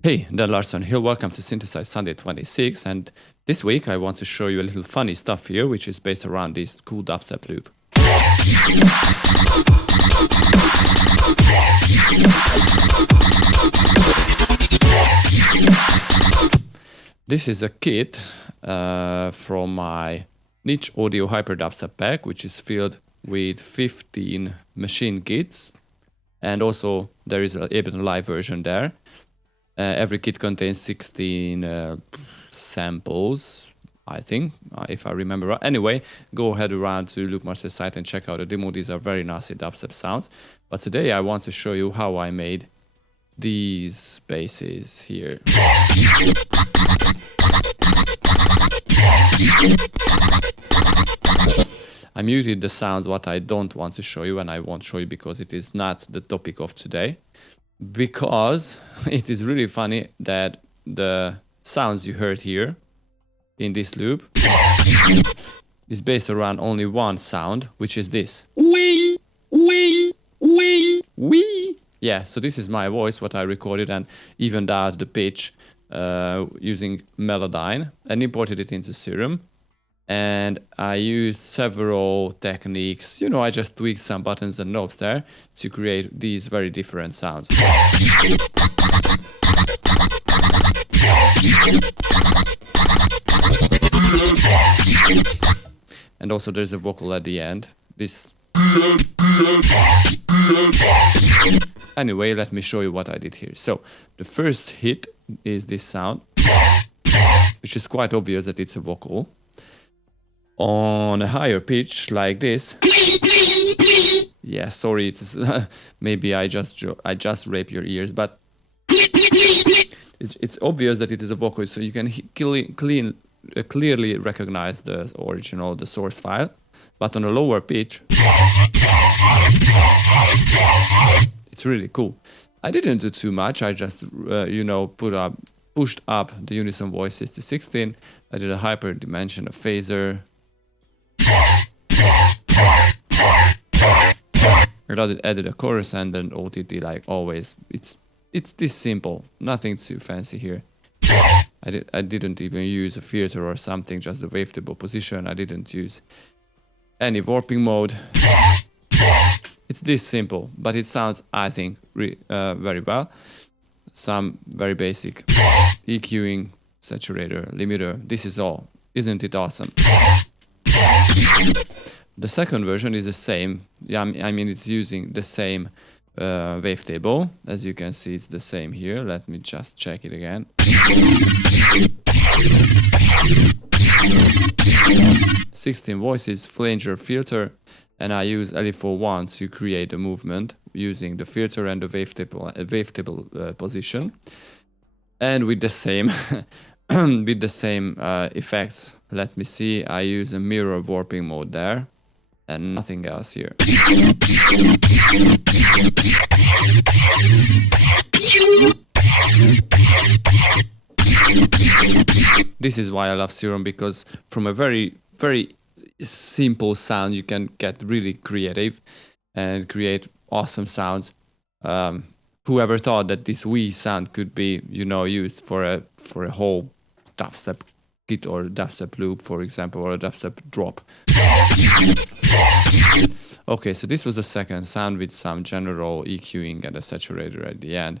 Hey, Dan Larson here. Welcome to Synthesize Sunday 26. And this week I want to show you a little funny stuff here, which is based around this cool dubstep loop. This is a kit from my niche audio hyper dubstep pack, which is filled with 15 machine kits. And also there is an Ableton Live version there. Every kit contains 16 samples, I think, if I remember right. Anyway, go ahead around to Luke Master's site and check out the demo. These are very nasty dubstep sounds. But today I want to show you how I made these basses here. I muted the sounds what I don't want to show you, and I won't show you because it is not the topic of today. Because it is really funny that the sounds you heard here in this loop is based around only one sound, which is this. Wee, wee, wee, wee. Yeah, so this is my voice, what I recorded, and evened out the pitch using Melodyne and imported it into Serum. And I used several techniques, I just tweaked some buttons and knobs there to create these very different sounds. And also there's a vocal at the end. This. Anyway, let me show you what I did here. So the first hit is this sound, which is quite obvious that it's a vocal. On a higher pitch like this. Yeah, sorry, it's maybe I just rape your ears, but it's obvious that it is a vocal, so you can clearly recognize the original, the source file. But on a lower pitch, it's really cool. I didn't do too much. I just pushed up the unison voices to 16. I did a hyper dimension, a phaser. I added a chorus and an OTT like always. It's this simple, nothing too fancy here. I didn't even use a filter or something, just the wavetable position. I didn't use any warping mode. It's this simple, but it sounds, I think, very well. Some very basic EQing, saturator, limiter. This is all. Isn't it awesome? The second version is the same. Yeah, I mean it's using the same wavetable. As you can see, it's the same here. Let me just check it again. 16 voices, flanger filter, and I use LE41 to create a movement using the filter and the wavetable position, and with the same with the same effects. Let me see. I use a mirror warping mode there. And nothing else here. This is why I love Serum, because from a very, very simple sound you can get really creative and create awesome sounds. Whoever thought that this wee sound could be, used for a whole dubstep kit or dubstep loop, for example, or a dubstep drop. Okay, so this was the second sound with some general EQing and a saturator at the end.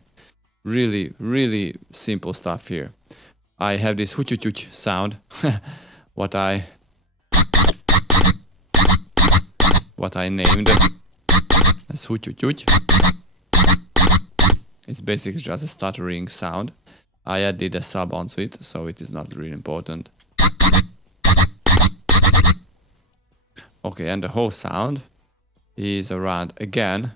Really, really simple stuff here. I have this huch sound, what I named as huch. It's basically just a stuttering sound. I added a sub onto it, so it is not really important. Okay, and the whole sound is around, again,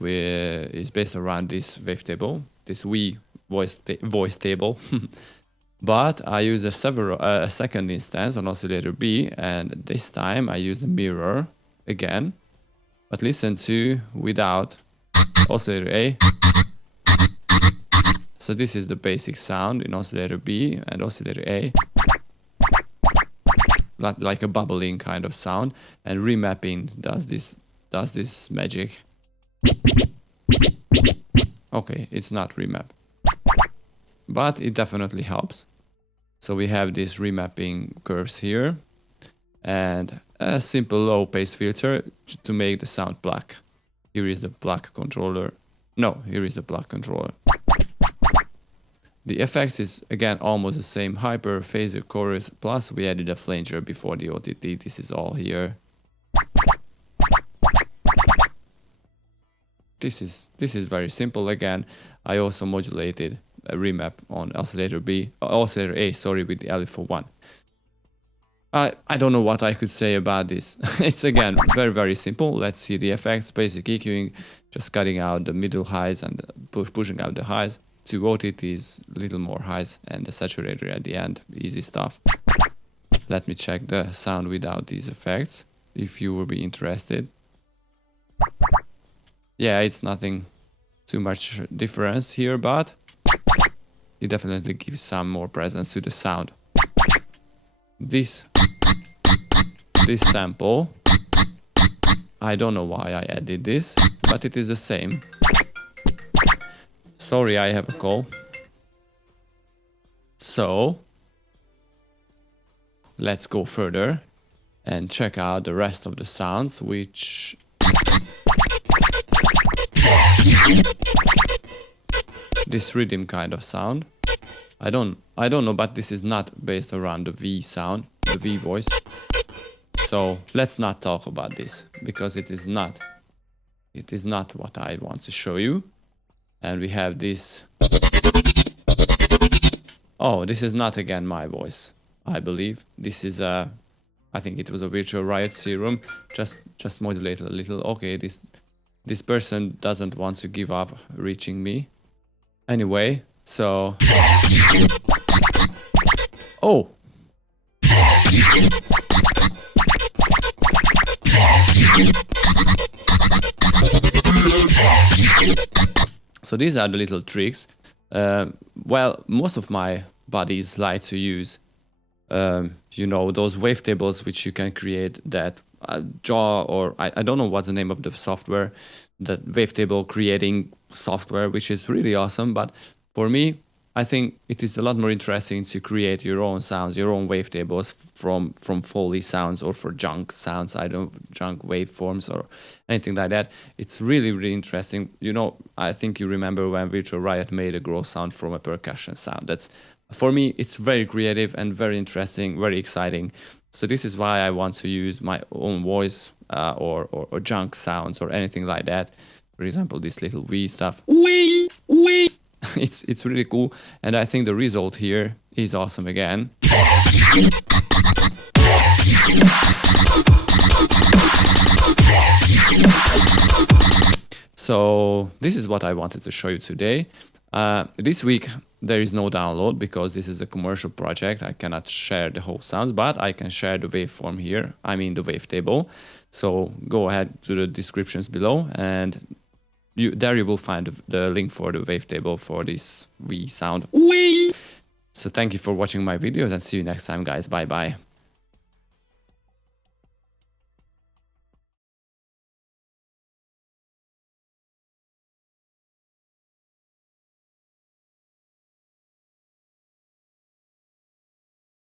is based around this wavetable, this wee voice table. But I use a second instance on oscillator B, and this time I use a mirror again, but listen to without oscillator A. So this is the basic sound in oscillator B and oscillator A, like a bubbling kind of sound, and remapping does this magic. Okay, it's not remap. but it definitely helps. So we have these remapping curves here and a simple low pass filter to make the sound black. Here is the black controller. No, here is the black controller. The effects is again almost the same: hyper, phaser, chorus, plus we added a flanger before the OTT. This is all here. This is very simple. Again, I also modulated a remap on oscillator A, sorry, with the LFO1. I don't know what I could say about this. It's again very simple. Let's see the effects: basic EQing, just cutting out the middle highs and pushing out the highs. 2 OTTs, little more highs, and the saturator at the end. Easy stuff. Let me check the sound without these effects, if you will be interested. Yeah, it's nothing too much difference here, but it definitely gives some more presence to the sound. This sample, I don't know why I added this, but it is the same. Sorry, I have a call. So let's go further and check out the rest of the sounds, which this rhythm kind of sound. I don't know, but this is not based around the V sound, the V voice. So let's not talk about this, because it is not what I want to show you. And we have this. Oh, this is not again my voice, I believe. This is I think it was a Virtual Riot Serum. Just modulate a little. Okay, this person doesn't want to give up reaching me. Anyway, so oh. So these are the little tricks. Well, most of my buddies like to use, you know, those wavetables which you can create that jaw, or I don't know what's the name of the software, the wavetable creating software, which is really awesome. But for me, I think it is a lot more interesting to create your own sounds, your own wavetables from Foley sounds or for junk sounds, junk waveforms or anything like that. It's really interesting. You know, I think you remember when Virtual Riot made a grow sound from a percussion sound. That's, for me, it's very creative and very interesting, very exciting. So this is why I want to use my own voice or junk sounds or anything like that. For example, this little wee stuff. Wee! It's really cool, and I think the result here is awesome again. So this is what I wanted to show you today. This week there is no download because this is a commercial project. I cannot share the whole sounds, but I can share the waveform here. I mean the wavetable. So go ahead to the descriptions below, and there you will find the link for the wavetable for this Wii sound. Wii! So thank you for watching my videos, and see you next time, guys. Bye bye.